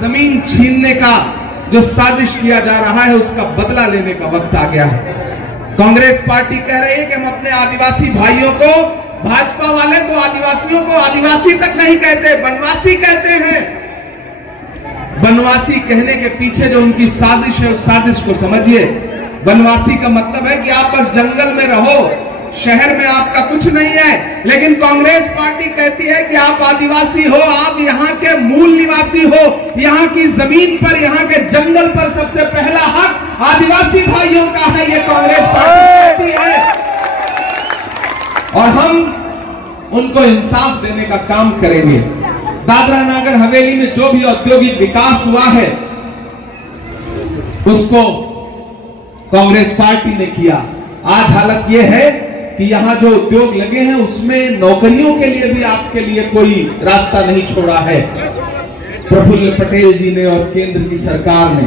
जमीन छीनने का जो साजिश किया जा रहा है उसका बदला लेने का वक्त आ गया है। कांग्रेस पार्टी कह रही है कि हम अपने आदिवासी भाइयों को, भाजपा वाले तो आदिवासियों को आदिवासी तक नहीं कहते, बनवासी कहते हैं। बनवासी कहने के पीछे जो उनकी साजिश है उस साजिश को समझिए। बनवासी का मतलब है कि आप बस जंगल में रहो, शहर में आपका कुछ नहीं है। लेकिन कांग्रेस पार्टी कहती है कि आप आदिवासी हो, आप यहाँ के मूल निवासी हो, यहाँ की जमीन पर, यहाँ के जंगल पर सबसे पहला हक आदिवासी भाइयों का है, ये कांग्रेस पार्टी कहती है। और हम उनको इंसाफ देने का काम करेंगे। दादरा नागर हवेली में जो भी औद्योगिक विकास हुआ है उसको कांग्रेस पार्टी ने किया। आज हालत यह है कि यहां जो उद्योग लगे हैं उसमें नौकरियों के लिए भी आपके लिए कोई रास्ता नहीं छोड़ा है प्रफुल्ल पटेल जी ने और केंद्र की सरकार ने।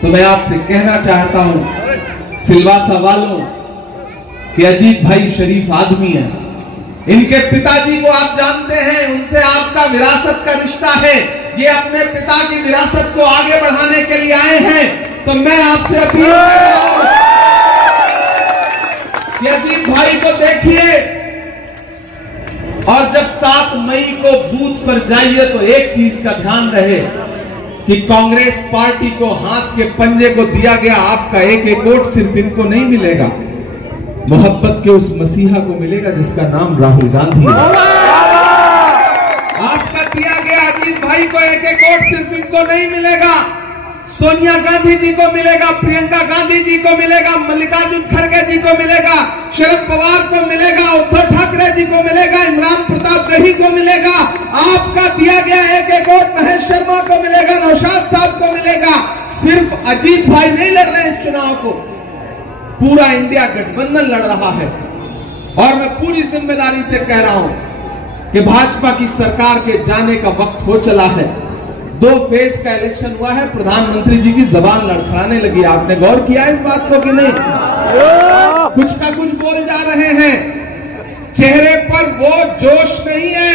तो मैं आपसे कहना चाहता हूं सिलवासा वालों कि अजीत भाई शरीफ आदमी है, इनके पिताजी को आप जानते हैं, उनसे आपका विरासत का रिश्ता है, ये अपने पिता की विरासत को आगे बढ़ाने के लिए आए हैं। तो मैं आपसे अपील कर रहा हूं कि अजीत भाई को देखिए और जब 7 मई को बूथ पर जाइए तो एक चीज का ध्यान रहे कि कांग्रेस पार्टी को हाथ के पंजे को दिया गया आपका एक वोट सिर्फ इनको नहीं मिलेगा, मोहब्बत के उस मसीहा को मिलेगा जिसका नाम राहुल गांधी है। आपका दिया गया अजीत भाई को एक वोट सिर्फ इनको नहीं मिलेगा, सोनिया गांधी जी को मिलेगा, प्रियंका गांधी जी को मिलेगा, मल्लिकार्जुन खड़गे जी को मिलेगा, शरद पवार को मिलेगा, उद्धव ठाकरे जी को मिलेगा, इमरान प्रताप गढ़ी को मिलेगा। आपका दिया गया एक वोट महेश शर्मा को मिलेगा, नौशाद साहब को मिलेगा। सिर्फ अजीत भाई नहीं लड़ रहे इस चुनाव को, पूरा इंडिया गठबंधन लड़ रहा है। और मैं पूरी जिम्मेदारी से कह रहा हूं कि भाजपा की सरकार के जाने का वक्त हो चला है। 2 फेज का इलेक्शन हुआ है, प्रधानमंत्री जी की जबान लड़खड़ाने लगी। आपने गौर किया इस बात को कि नहीं? कुछ का कुछ बोल जा रहे हैं, चेहरे पर वो जोश नहीं है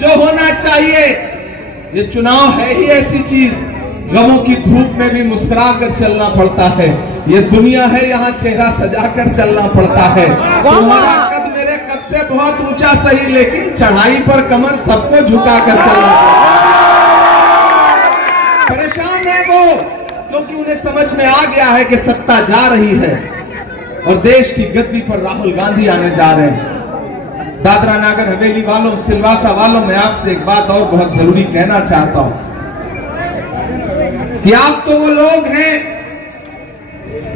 जो होना चाहिए। ये चुनाव है ही ऐसी चीज, गमों की धूप में भी मुस्कुरा कर चलना पड़ता है। ये दुनिया है, यहाँ चेहरा सजाकर चलना पड़ता है। तुम्हारा कद मेरे कद से बहुत ऊंचा सही, लेकिन चढ़ाई पर कमर सबको झुका कर चलना पड़ता है। परेशान है वो, क्योंकि उन्हें समझ में आ गया है कि सत्ता जा रही है और देश की गद्दी पर राहुल गांधी आने जा रहे हैं। दादरा नागर हवेली वालों, सिलवासा वालों, मैं आपसे एक बात और बहुत जरूरी कहना चाहता हूं कि आप तो वो लोग हैं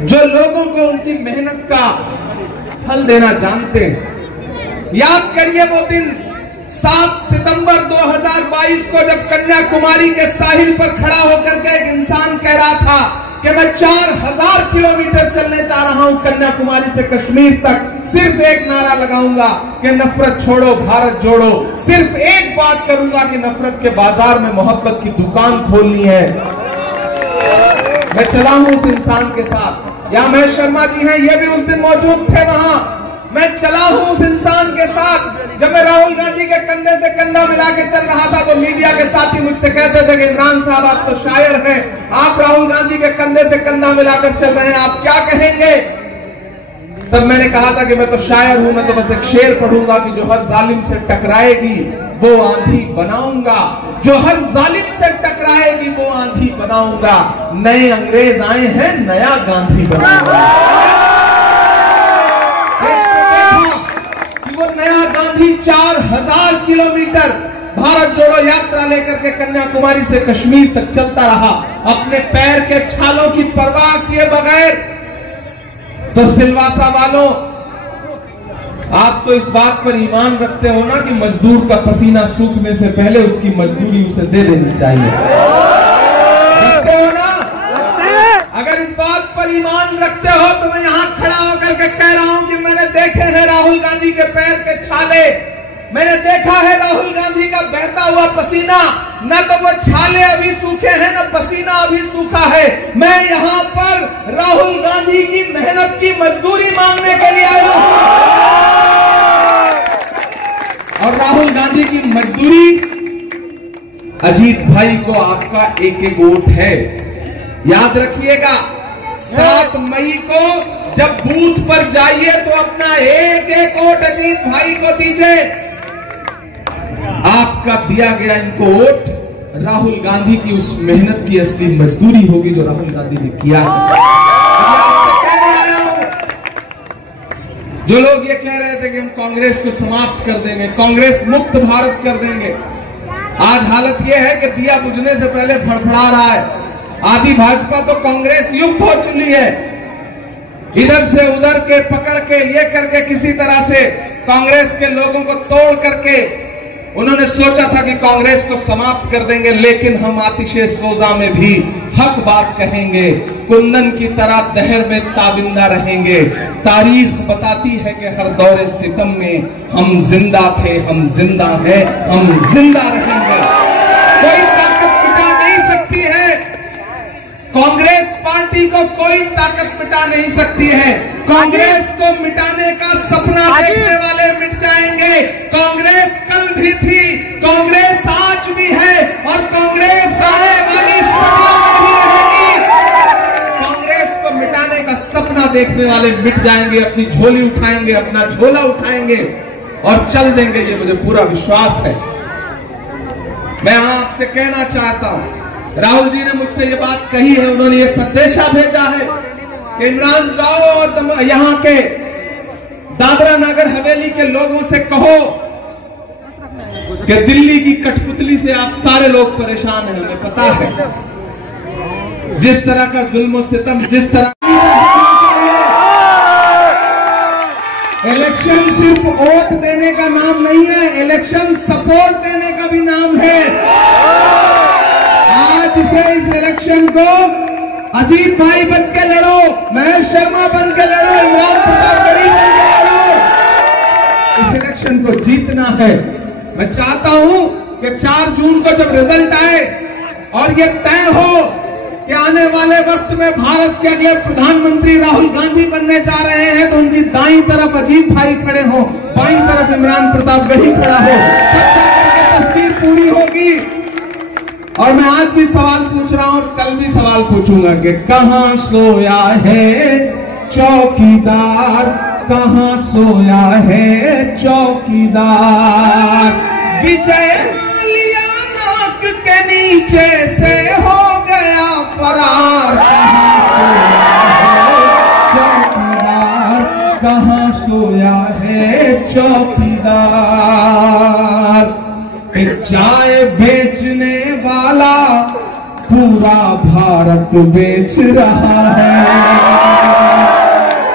जो लोगों को उनकी मेहनत का फल देना जानते हैं। याद करिए वो दिन 7 सितंबर 2022 को जब कन्याकुमारी के साहिल पर खड़ा होकर के एक इंसान कह रहा था कि मैं 4000 किलोमीटर चलने जा रहा हूं कन्याकुमारी से कश्मीर तक, सिर्फ एक नारा लगाऊंगा कि नफरत छोड़ो भारत जोड़ो, सिर्फ एक बात करूंगा कि नफरत के बाजार में मोहब्बत की दुकान खोलनी है। मैं चला हूं उस इंसान के साथ, या महेश शर्मा जी हैं, ये भी उस दिन मौजूद थे वहां। मैं चला हूं उस इंसान के साथ जब मैं राहुल गांधी के कंधे से कंधा मिला के चल रहा था तो मीडिया के साथी मुझसे कहते थे कि इमरान साहब आप तो शायर हैं, आप राहुल गांधी के कंधे से कंधा मिलाकर चल रहे हैं, आप क्या कहेंगे? तब मैंने कहा था कि मैं तो शायर हूं, मैं तो बस एक शेर पढ़ूंगा कि जो हर जालिम से टकराएगी वो आंधी बनाऊंगा, जो हर जालिम से टकराएगी वो आंधी बनाऊंगा। नए अंग्रेज आए हैं, नया गांधी बनाऊंगा। कि वो नया गांधी 4000 किलोमीटर भारत जोड़ो यात्रा लेकर के कन्याकुमारी से कश्मीर तक चलता रहा, अपने पैर के छालों की परवाह किए बगैर। तो सिलवासा वालों, आप तो इस बात पर ईमान रखते हो ना कि मजदूर का पसीना सूखने से पहले उसकी मजदूरी उसे दे देनी चाहिए, रखते हो ना? अगर इस बात पर ईमान रखते हो तो मैं यहाँ खड़ा होकर के कह रहा हूं कि मैंने देखे हैं राहुल गांधी के पैर के छाले, मैंने देखा है राहुल गांधी का बहता हुआ पसीना। न तो वो छाले अभी सूखे हैं, न पसीना अभी सूखा है। मैं यहाँ पर राहुल गांधी की मेहनत की मजदूरी मांगने के लिए आया हूं, और राहुल गांधी की मजदूरी अजीत भाई को आपका एक एक वोट है। याद रखिएगा, 7 मई को जब बूथ पर जाइए तो अपना एक एक वोट अजीत भाई को दीजिए। आपका दिया गया इनको वोट राहुल गांधी की उस मेहनत की असली मजदूरी होगी जो राहुल गांधी ने किया। जो लोग ये कह रहे थे कि हम कांग्रेस को समाप्त कर देंगे, कांग्रेस मुक्त भारत कर देंगे, आज हालत यह है कि दिया बुझने से पहले फड़फड़ा रहा है। आधी भाजपा तो कांग्रेस युक्त हो चुकी है। इधर से उधर के पकड़ के ये करके किसी तरह से कांग्रेस के लोगों को तोड़ करके उन्होंने सोचा था कि कांग्रेस को समाप्त कर देंगे, लेकिन हम आतिशे सोजा में भी हक बात कहेंगे, कुंदन की तरह दहर में ताबिंदा रहेंगे। तारीख बताती है कि हर दौरे सितम में हम जिंदा थे, हम जिंदा हैं, हम जिंदा रहेंगे। कोई ताकत मिटा नहीं सकती है कांग्रेस पार्टी को, कोई ताकत मिटा नहीं सकती है। कांग्रेस को मिटाने का सपना देखने वाले मिट जाएंगे। कांग्रेस कल भी थी, कांग्रेस आज भी है और कांग्रेस आने वाली सदियों में भी रहेगी। कांग्रेस को मिटाने का सपना देखने वाले मिट जाएंगे, अपनी झोली उठाएंगे, अपना झोला उठाएंगे और चल देंगे, ये मुझे पूरा विश्वास है। मैं आपसे कहना चाहता हूं, राहुल जी ने मुझसे ये बात कही है, उन्होंने ये संदेशा भेजा है कि इमरान जाओ और यहां के दादरा नगर हवेली के लोगों से कहो कि दिल्ली की कठपुतली से आप सारे लोग परेशान हैं, हमें पता है जिस तरह का जुल्म सितम, जिस तरह इलेक्शन सिर्फ वोट देने का नाम नहीं है, इलेक्शन सपोर्ट देने का भी नाम है। आज से इस इलेक्शन को अजीत भाई बन के लड़ो, महेश शर्मा बन के लड़ो, इमरान प्रतापगढ़ी बन के लड़ो, इस इलेक्शन को जीतना है। मैं चाहता हूं कि 4 जून को जब रिजल्ट आए और ये तय हो कि आने वाले वक्त में भारत के अगले प्रधानमंत्री राहुल गांधी बनने जा रहे हैं, तो उनकी दाईं तरफ अजीत भाई खड़े हो, बाईं तरफ इमरान प्रतापगढ़ी खड़ा हो, तब जाकर के तस्वीर पूरी होगी। और मैं आज भी सवाल पूछ रहा हूं और कल भी सवाल पूछूंगा कि कहां सोया है चौकीदार, कहां सोया है चौकीदार। विजय माल्या नाक के नीचे से हो गया फरार, कहां सोया है चौकीदार। चाय बेचने वाला पूरा भारत बेच रहा है।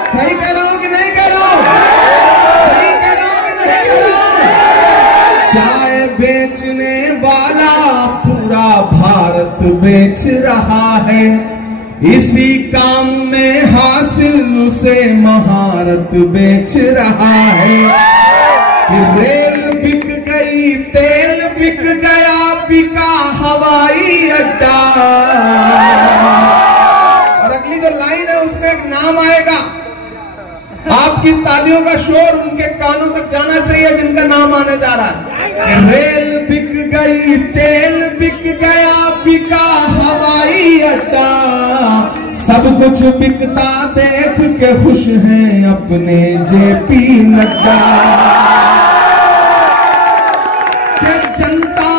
सही कह रहा हूं कि नहीं कह रहा हूं? सही कह रहा हूं कि नहीं कह रहा हूं? चाय बेचने वाला पूरा भारत बेच रहा है। इसी काम में हासिल उसे महारत बेच रहा है। रेल बिक गई, तेल बिक गया, बिका हवाई अड्डा। और अगली जो लाइन है उसमें एक नाम आएगा, आपकी तालियों का शोर उनके कानों तक जाना चाहिए जिनका नाम आने जा रहा है। रेल बिक गई, तेल बिक गया, बिका हवाई अड्डा। सब कुछ बिकता देख के खुश हैं अपने जेपी नड्डा। जनता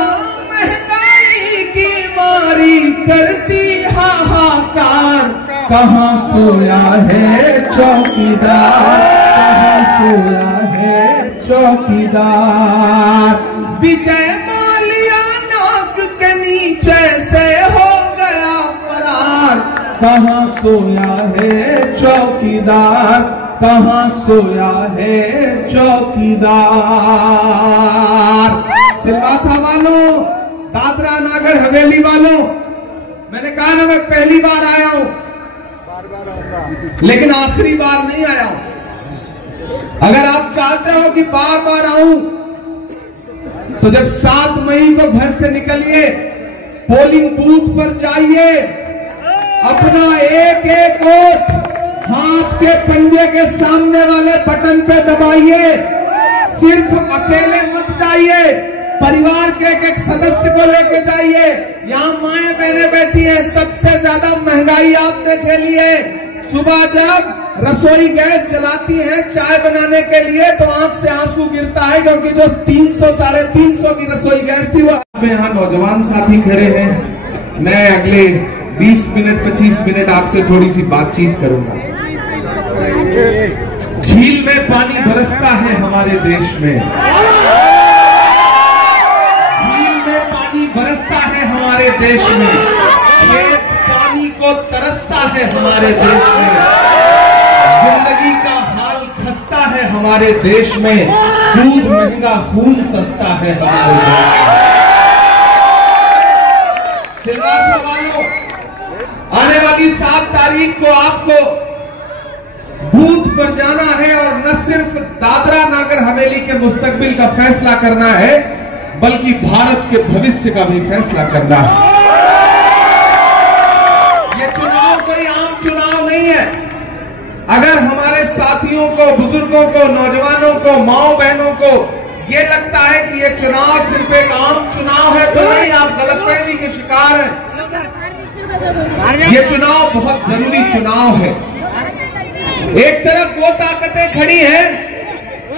महंगाई की मारी करती हाहाकार, कहां सोया है चौकीदार, कहां सोया है चौकीदार। विजय माल्या नाक के नीचे से हो गया फरार, कहां सोया है चौकीदार, कहां सोया है चौकीदार। सिलवासा वालों, दादरा नागर हवेली वालों, मैंने कहा ना मैं पहली बार आया हूं, लेकिन आखिरी बार नहीं आया हूं। अगर आप चाहते हो कि बार बार आऊं, तो जब 7 मई को घर से निकलिए, पोलिंग बूथ पर जाइए, अपना एक एक वोट हाथ के पंजे के सामने वाले बटन पे दबाइए। सिर्फ अकेले मत जाइए, परिवार के एक सदस्य को लेके जाइए। यहाँ माएं बहनें बैठी हैं, सबसे ज्यादा महंगाई आपने झेली है। सुबह जब रसोई गैस जलाती हैं चाय बनाने के लिए तो आंख से आंसू गिरता है, क्योंकि जो 300 साढ़े 300 की रसोई गैस थी वो। यहाँ नौजवान साथी खड़े हैं, मैं अगले 20 मिनट 25 मिनट आपसे थोड़ी सी बातचीत करूंगा। झील में पानी बरसता है हमारे देश में, झील में पानी बरसता है हमारे देश में, खेत पानी को तरसता है हमारे देश में, जिंदगी का हाल खस्ता है हमारे देश में, दूध महंगा खून सस्ता है हमारे देश में। सिलवासा वालों, आने वाली 7 तारीख को आपको बूथ पर जाना है और न सिर्फ दादरा नागर हवेली के मुस्तकबिल का फैसला करना है, बल्कि भारत के भविष्य का भी फैसला करना है। ये चुनाव कोई आम चुनाव नहीं है। अगर हमारे साथियों को, बुजुर्गों को, नौजवानों को, माओ बहनों को ये लगता है कि ये चुनाव सिर्फ एक आम चुनाव है तो नहीं, आप गलतफहमी के शिकार हैं। ये चुनाव बहुत जरूरी चुनाव है। एक तरफ वो ताकतें खड़ी हैं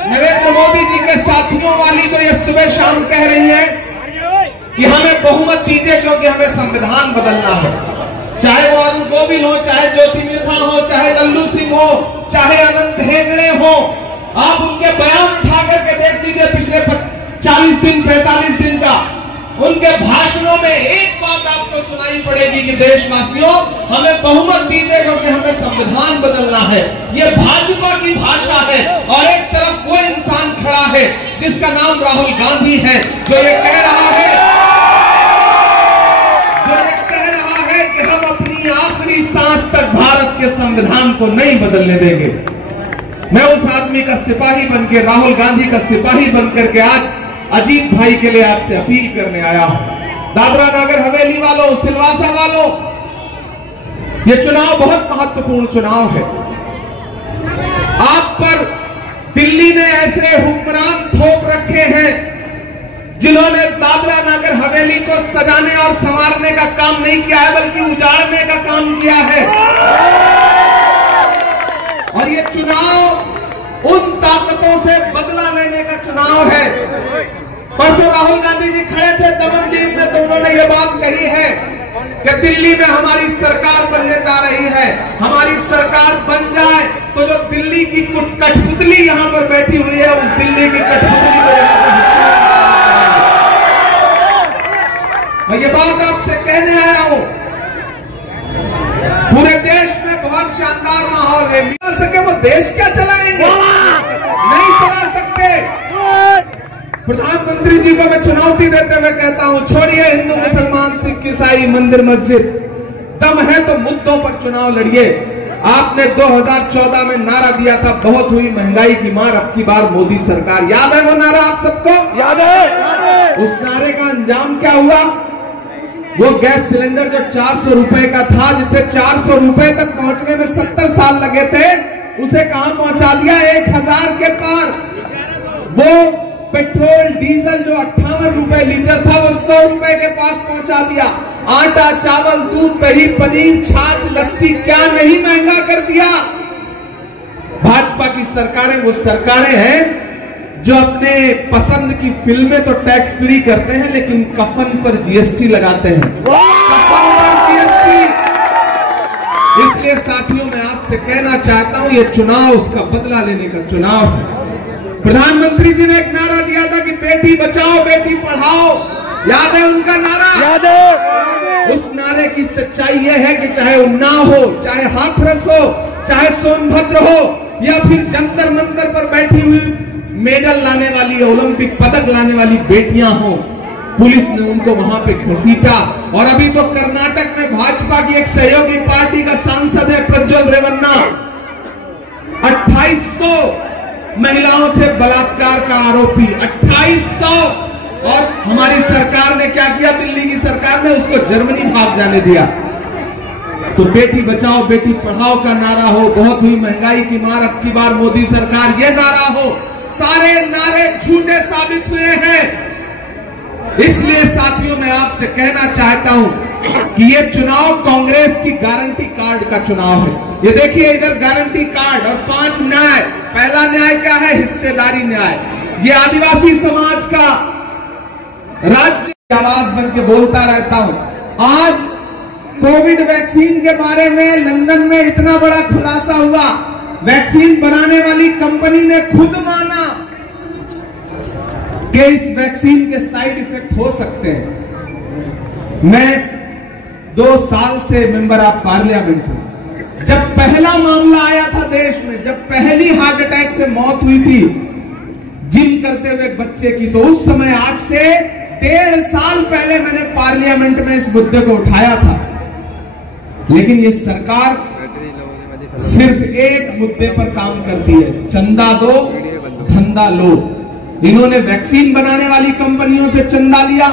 नरेंद्र मोदी जी के साथियों वाली, तो ये सुबह शाम कह रही हैं कि हमें बहुमत दीजिए क्योंकि हमें संविधान बदलना है। चाहे वो अरुण गोविल हो, चाहे ज्योति मिर्धा हो, चाहे लल्लू सिंह हो, चाहे अनंत हेगड़े हो, आप उनके बयान उठा करके देख लीजिए पिछले 40 दिन 45 दिन का। उनके भाषणों में एक बात आपको सुनाई पड़ेगी कि देशवासियों हमें बहुमत दीजिए क्योंकि हमें संविधान बदलना है। ये भाजपा की भाषा है। और एक तरफ वो इंसान खड़ा है जिसका नाम राहुल गांधी है, जो ये कह रहा है कि हम अपनी आखिरी सांस तक भारत के संविधान को नहीं बदलने देंगे। मैं उस आदमी का सिपाही बनकर, राहुल गांधी का सिपाही बनकर के आज अजीत भाई के लिए आपसे अपील करने आया हूं। दादरा नागर हवेली वालों, सिलवासा वालों, ये चुनाव बहुत महत्वपूर्ण चुनाव है। आप पर दिल्ली ने ऐसे हुक्मरान थोप रखे हैं जिन्होंने दादरा नागर हवेली को सजाने और संवारने का काम नहीं किया है, बल्कि उजाड़ने का काम किया है। और ये चुनाव उन ताकतों से बदला लेने का चुनाव है। परसों राहुल गांधी जी खड़े थे दमनदीप में, तो उन्होंने ये बात कही है कि दिल्ली में हमारी सरकार बनने जा रही है। हमारी सरकार बन जाए तो जो दिल्ली की कठपुतली यहां पर बैठी हुई है, उस दिल्ली की कठपुतली को यहां से मैं ये बात आपसे कहने आया हूं। पूरे देश में बहुत शानदार माहौल है। मिल सके वो देश क्या चलाएंगे? नहीं चला सकते। प्रधानमंत्री जी को मैं चुनौती देते हुए कहता हूं, छोड़िए हिंदू मुसलमान सिख ईसाई मंदिर मस्जिद, दम है तो मुद्दों पर चुनाव लड़िए। आपने 2014 में नारा दिया था, बहुत हुई महंगाई की मार, अब की बार मोदी सरकार। याद है वो नारा आप सबको? याद है। उस नारे का अंजाम क्या हुआ? वो गैस सिलेंडर जो 400 रुपए का था, जिसे 400 रुपए तक पहुंचने में 70 साल लगे थे, उसे कहां पहुंचा दिया? 1000 के पार। वो पेट्रोल डीजल जो 58 रुपए लीटर था, वो 100 रुपए के पास पहुंचा दिया। आटा, चावल, दूध, दही, पनीर, छाछ, लस्सी क्या नहीं महंगा कर दिया। भाजपा की सरकारें वो सरकारें हैं जो अपने पसंद की फिल्में तो टैक्स फ्री करते हैं, लेकिन कफन पर जीएसटी लगाते हैं। कफन पर जीएसटी। इसलिए साथियों, मैं आपसे कहना चाहता हूं, ये चुनाव उसका बदला लेने का चुनाव है। प्रधानमंत्री जी ने एक नारा दिया था कि बेटी बचाओ बेटी पढ़ाओ, याद है उनका नारा? याद है। उस नारे की सच्चाई यह है कि चाहे उन्नाव हो, चाहे हाथरस हो, चाहे सोनभद्र हो, या फिर जंतर मंतर पर बैठी हुई मेडल लाने वाली, ओलंपिक पदक लाने वाली बेटियां हो, पुलिस ने उनको वहां पे घसीटा। और अभी तो कर्नाटक में भाजपा की एक सहयोगी पार्टी का सांसद है प्रज्वल रेवन्ना, 2800 महिलाओं से बलात्कार का आरोपी, 2800। और हमारी सरकार ने क्या किया? दिल्ली की सरकार ने उसको जर्मनी भाग जाने दिया। तो बेटी बचाओ बेटी पढ़ाओ का नारा हो, बहुत हुई महंगाई की मार, अब की बार मोदी सरकार, ये नारा हो, सारे नारे झूठे साबित हुए हैं। इसलिए साथियों मैं आपसे कहना चाहता हूं कि ये चुनाव कांग्रेस की गारंटी कार्ड का चुनाव है। ये देखिए इधर गारंटी कार्ड और 5 न्याय। पहला न्याय क्या है? हिस्सेदारी न्याय। ये आदिवासी समाज का राज्य की आवाज बन के बोलता रहता हूं। आज कोविड वैक्सीन के बारे में लंदन में इतना बड़ा खुलासा हुआ। वैक्सीन बनाने वाली कंपनी ने खुद माना कि इस वैक्सीन के साइड इफेक्ट हो सकते हैं। मैं 2 साल से मेंबर ऑफ पार्लियामेंट हूं। जब पहला मामला आया था देश में, जब पहली हार्ट अटैक से मौत हुई थी जिम करते हुए एक बच्चे की, तो उस समय आज से 1.5 साल पहले मैंने पार्लियामेंट में इस मुद्दे को उठाया था। लेकिन ये सरकार सिर्फ एक मुद्दे पर काम करती है, चंदा दो धंधा लो। इन्होंने वैक्सीन बनाने वाली कंपनियों से चंदा लिया,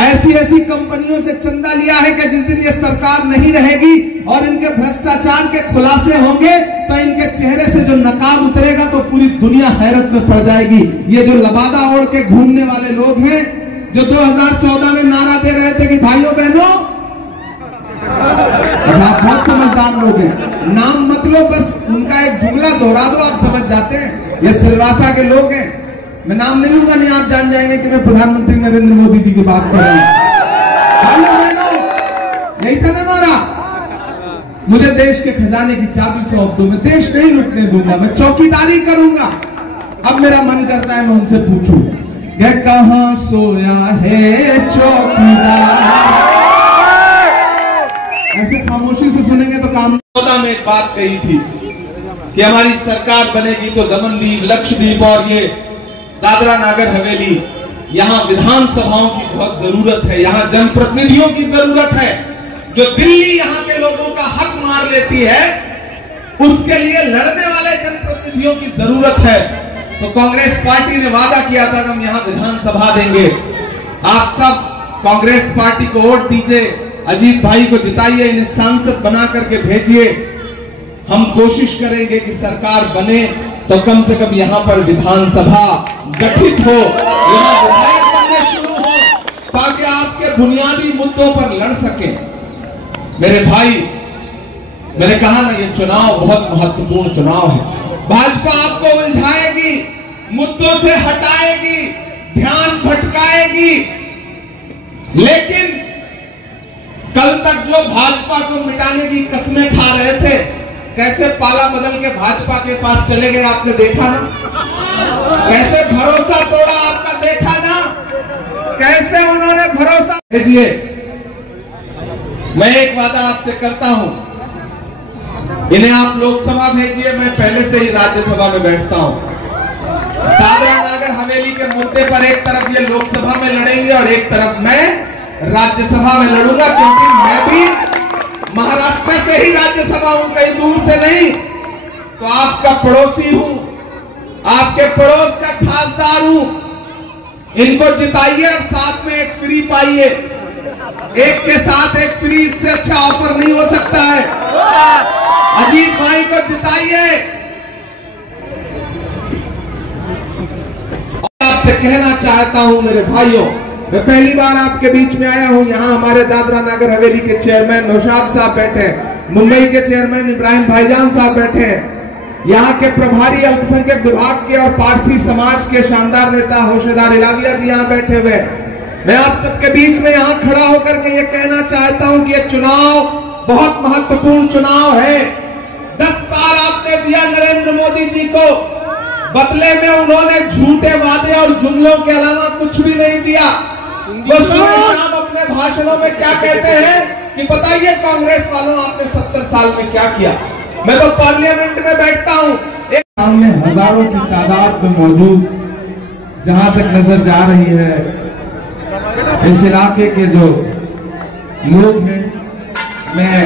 ऐसी कंपनियों से चंदा लिया है कि जिस दिन ये सरकार नहीं रहेगी और इनके भ्रष्टाचार के खुलासे होंगे तो इनके चेहरे से जो नकाब उतरेगा तो पूरी दुनिया हैरत में पड़ जाएगी। ये जो लबादा ओढ़ के घूमने वाले लोग हैं, जो 2014 में नारा दे रहे थे कि भाइयों बहनों, आप बहुत समझदार लोग हैं, नाम मत लो, बस उनका एक जुमला दोहरा दो, आप समझ जाते हैं। ये सिलवासा के लोग हैं, मैं नाम नहीं लूंगा, नहीं आप जान जाएंगे कि मैं प्रधानमंत्री नरेंद्र मोदी जी की बात कर रहा हूं। यही था ना नारा, मुझे देश के खजाने की चाबी सौंप दो, मैं देश नहीं लुटने दूंगा, मैं चौकीदारी करूंगा। अब मेरा मन करता है मैं उनसे पूछूं, कहां सोया है चौकीदार? ऐसे खामोशी से सुनेंगे तो काम। 14 में एक बात कही थी कि हमारी सरकार बनेगी तो दमनदीप, लक्षद्वीप और ये दादरा नागर हवेली, यहां विधानसभाओं की बहुत जरूरत है, यहां जनप्रतिनिधियों की जरूरत है। जो दिल्ली यहां के लोगों का हक मार लेती है, उसके लिए लड़ने वाले जनप्रतिनिधियों की जरूरत है। तो कांग्रेस पार्टी ने वादा किया था कि हम यहां विधानसभा देंगे। आप सब कांग्रेस पार्टी को वोट दीजिए, अजीत भाई को जिताइए, इन्हें सांसद बना करके भेजिए। हम कोशिश करेंगे कि सरकार बने तो कम से कम यहां पर विधानसभा गठित हो, यहां विधायक बनने शुरू हो, ताकि आपके बुनियादी मुद्दों पर लड़ सके। मेरे भाई, मैंने कहा ना, ये चुनाव बहुत महत्वपूर्ण चुनाव है। भाजपा आपको उलझाएगी, मुद्दों से हटाएगी, ध्यान भटकाएगी, लेकिन कल तक जो भाजपा को मिटाने की कस्में खा रहे थे, कैसे पाला बदल के भाजपा के पास चले गए, आपने देखा ना। कैसे भरोसा तोड़ा आपका, देखा ना, कैसे उन्होंने भरोसा। भेजिए, मैं एक वादा आपसे करता हूं, इन्हें आप लोकसभा भेजिए, मैं पहले से ही राज्यसभा में बैठता हूं। दादरा नागर हवेली के मुद्दे पर एक तरफ ये लोकसभा में लड़ेंगे और एक तरफ मैं राज्यसभा में लड़ूंगा, क्योंकि मैं भी महाराष्ट्र से ही राज्यसभा हूं, कहीं दूर से नहीं। तो आपका पड़ोसी हूं, आपके पड़ोस का खासदार हूं। इनको जिताइए और साथ में एक फ्री पाइए। एक के साथ एक फ्री, इससे अच्छा ऑफर नहीं हो सकता है। अजीत भाई को जिताइए। आपसे कहना चाहता हूं मेरे भाइयों, मैं पहली बार आपके बीच में आया हूं। यहाँ हमारे दादरा नागर हवेली के चेयरमैन नौशाद साहब बैठे हैं, मुंबई के चेयरमैन इब्राहिम भाईजान साहब बैठे हैं, यहाँ के प्रभारी अल्पसंख्यक विभाग के और पारसी समाज के शानदार नेता होशेदार इलाविया जी यहाँ बैठे हुए। मैं आप सबके बीच में यहाँ खड़ा होकर के ये कहना चाहता हूं कि ये चुनाव बहुत महत्वपूर्ण चुनाव है। 10 साल आपने दिया नरेंद्र मोदी जी को, बदले में उन्होंने झूठे वादे और जुमलों के अलावा कुछ भी नहीं दिया। वो सुबह शाम अपने भाषणों में क्या कहते हैं कि बताइए कांग्रेस वालों, आपने 70 साल में क्या किया। मैं तो पार्लियामेंट में बैठता हूं, एक सामने हजारों की तादाद में मौजूद, जहां तक नजर जा रही है, इस इलाके के जो लोग हैं, मैं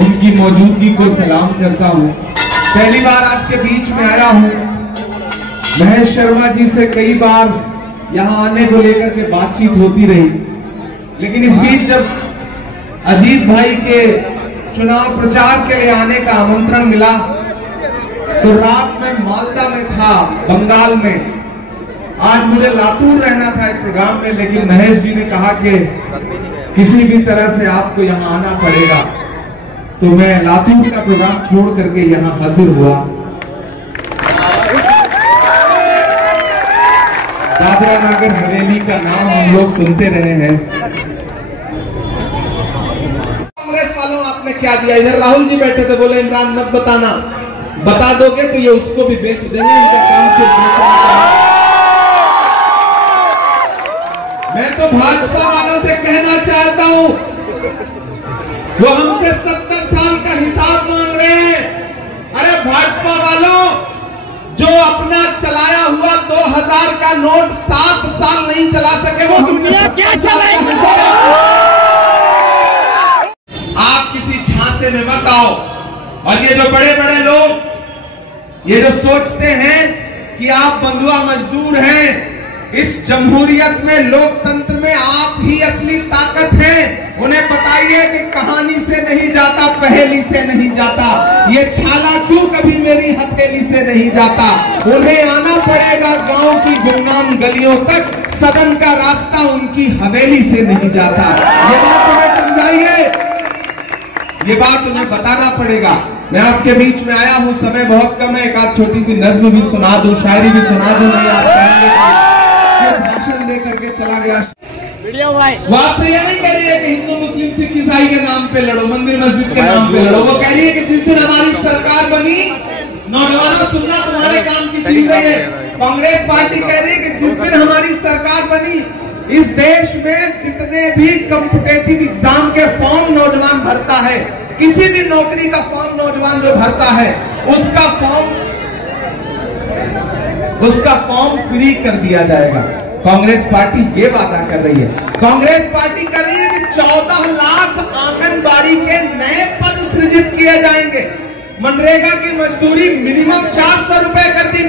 उनकी मौजूदगी को सलाम करता हूं। पहली बार आपके बीच में आया हूं। महेश शर्मा जी से कई बार यहां आने को लेकर के बातचीत होती रही, लेकिन इस बीच जब अजीत भाई के चुनाव प्रचार के लिए आने का आमंत्रण मिला तो रात में मालदा में था, बंगाल में, आज मुझे लातूर रहना था एक प्रोग्राम में, लेकिन महेश जी ने कहा कि किसी भी तरह से आपको यहाँ आना पड़ेगा, तो मैं लातूर का प्रोग्राम छोड़ करके यहाँ हाजिर हुआ। दादरा नगर हवेली का नाम हम लोग सुनते रहे हैं। कांग्रेस वालों आपने क्या दिया? इधर राहुल जी बैठे थे, बोले इमरान मत बताना, बता दोगे तो ये उसको भी बेच देंगे, इनका काम सिर्फ बेचना है। मैं तो भाजपा वालों से कहना चाहता हूं, वो हमसे 70 साल का हिसाब मांग रहे हैं। अरे भाजपा वालों, जो अपना चलाया हुआ 2000 का नोट 7 साल नहीं चला सके, वो हमसे क्या चलाएगा? आप किसी झांसे में मत आओ। और ये जो बड़े बड़े लोग ये जो सोचते हैं कि आप बंधुआ मजदूर हैं, इस जमहूरियत में, लोकतंत्र में आप ही असली ताकत हैं। उन्हें बताइए कि कहानी से नहीं जाता, पहेली से नहीं जाता, ये छाला क्यों कभी मेरी हथेली से नहीं जाता। उन्हें आना पड़ेगा गांव की गुमनाम गलियों तक, सदन का रास्ता उनकी हवेली से नहीं जाता। ये बात उन्हें समझाइए, ये बात उन्हें बताना पड़ेगा। मैं आपके बीच में आया हूं, समय बहुत कम है, एक आध छोटी सी नज्म भी सुना दूं, शायरी भी सुना दूं, नहीं आप कहेंगे भाषण दे करके चला गया। वो आपसे ये नहीं कह रही है कि हिंदू मुस्लिम सिख ईसाई के नाम पे लड़ो, मंदिर मस्जिद के नाम पे लड़ो। वो कह रही है कि जिस दिन हमारी सरकार बनी, नौजवानों सुनना तुम्हारे काम की चीज है। कांग्रेस पार्टी कह रही है कि जिस दिन हमारी सरकार बनी, इस देश में जितने भी कॉम्पिटिटिव एग्जाम के फॉर्म नौजवान भरता है, किसी भी नौकरी का फॉर्म नौजवान जो भरता है, उसका फॉर्म फ्री कर दिया जाएगा। कांग्रेस पार्टी ये वादा कर रही है। कांग्रेस पार्टी कर रही है कि 14 लाख आंगनबाड़ी के नए पद सृजित किए जाएंगे। मनरेगा की मजदूरी मिनिमम 400 रुपए कर दी